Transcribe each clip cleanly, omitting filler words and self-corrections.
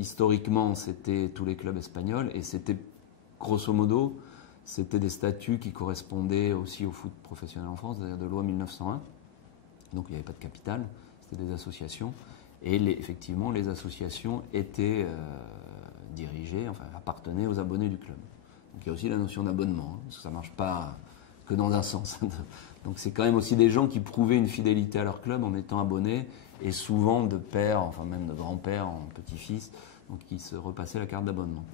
historiquement, c'était tous les clubs espagnols et c'était, grosso modo, c'était des statuts qui correspondaient aussi au foot professionnel en France, c'est-à-dire de loi 1901. Donc il n'y avait pas de capital, c'était des associations. Et effectivement, les associations étaient dirigées, enfin appartenaient aux abonnés du club. Donc il y a aussi la notion d'abonnement, parce que ça ne marche pas que dans un sens. Donc c'est quand même aussi des gens qui prouvaient une fidélité à leur club en étant abonnés, et souvent de père, enfin même de grand-père en petit-fils, donc qui se repassaient la carte d'abonnement.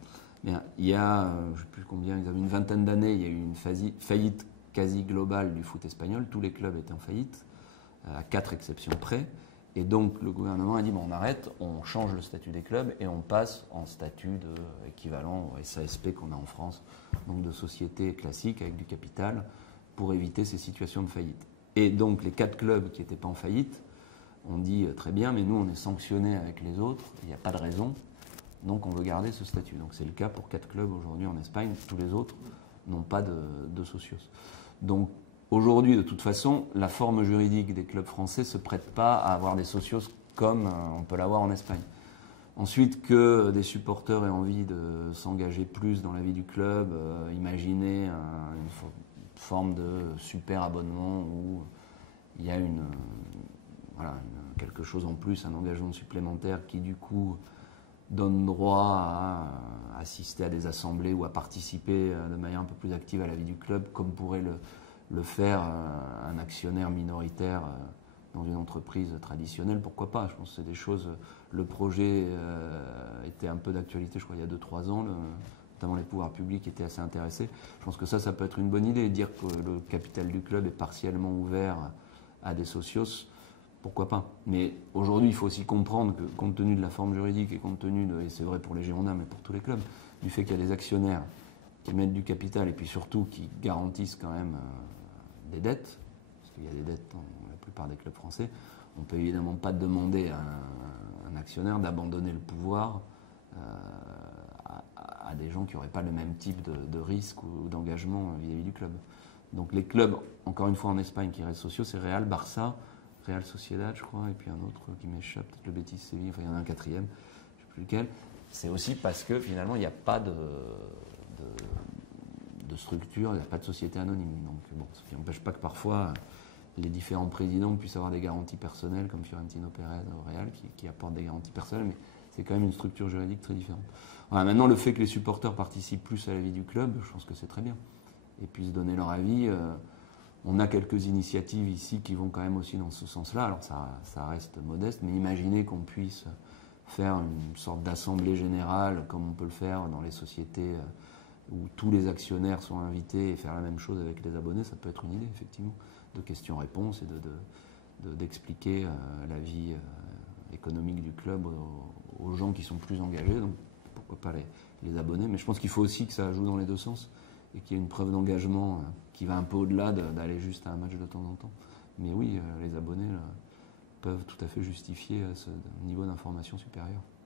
Mais il y a, je ne sais plus combien, ils avaient une vingtaine d'années, il y a eu une faillite quasi globale du foot espagnol, tous les clubs étaient en faillite, à 4 exceptions près. Et donc le gouvernement a dit, bon, on arrête, on change le statut des clubs et on passe en statut équivalent au SASP qu'on a en France, donc de société classique avec du capital, pour éviter ces situations de faillite. Et donc les 4 clubs qui n'étaient pas en faillite ont dit, très bien, mais nous on est sanctionnés avec les autres, il n'y a pas de raison, donc on veut garder ce statut. Donc c'est le cas pour 4 clubs aujourd'hui en Espagne, tous les autres n'ont pas de socios. Donc aujourd'hui, de toute façon, la forme juridique des clubs français ne se prête pas à avoir des socios comme on peut l'avoir en Espagne. Ensuite, que des supporters aient envie de s'engager plus dans la vie du club, imaginez une forme de super abonnement où il y a quelque chose en plus, un engagement supplémentaire qui du coup donne droit à assister à des assemblées ou à participer de manière un peu plus active à la vie du club, comme pourrait le faire un actionnaire minoritaire dans une entreprise traditionnelle, pourquoi pas? Je pense que c'est des choses. Le projet était un peu d'actualité, je crois, il y a 2-3 ans, notamment les pouvoirs publics étaient assez intéressés. Je pense que ça peut être une bonne idée, dire que le capital du club est partiellement ouvert à des socios, pourquoi pas? Mais aujourd'hui, il faut aussi comprendre que, compte tenu de la forme juridique et compte tenu et c'est vrai pour les Girondins, mais pour tous les clubs, du fait qu'il y a des actionnaires qui mettent du capital et puis surtout qui garantissent quand même des dettes, parce qu'il y a des dettes dans la plupart des clubs français, on ne peut évidemment pas demander à un actionnaire d'abandonner le pouvoir à des gens qui n'auraient pas le même type de risque ou d'engagement vis-à-vis du club. Donc les clubs, encore une fois en Espagne, qui restent sociaux, c'est Real, Barça, Real Sociedad, je crois, et puis un autre qui m'échappe, peut-être le Betis Séville, enfin il y en a un quatrième, je ne sais plus lequel. C'est aussi parce que finalement il n'y a pas de structure, il n'y a pas de société anonyme. Donc bon, ce qui n'empêche pas que parfois les différents présidents puissent avoir des garanties personnelles, comme Florentino Pérez au Real, qui apportent des garanties personnelles, mais c'est quand même une structure juridique très différente. Voilà, maintenant, le fait que les supporters participent plus à la vie du club, je pense que c'est très bien, et puissent donner leur avis. On a quelques initiatives ici qui vont quand même aussi dans ce sens-là. Alors ça reste modeste, mais imaginez qu'on puisse faire une sorte d'assemblée générale, comme on peut le faire dans les sociétés où tous les actionnaires sont invités, et faire la même chose avec les abonnés, ça peut être une idée, effectivement, de questions-réponses et d'expliquer la vie économique du club aux gens qui sont plus engagés. Donc pourquoi pas les abonnés. Mais je pense qu'il faut aussi que ça joue dans les deux sens et qu'il y ait une preuve d'engagement qui va un peu au-delà d'aller juste à un match de temps en temps. Mais oui, les abonnés peuvent tout à fait justifier ce niveau d'information supérieur.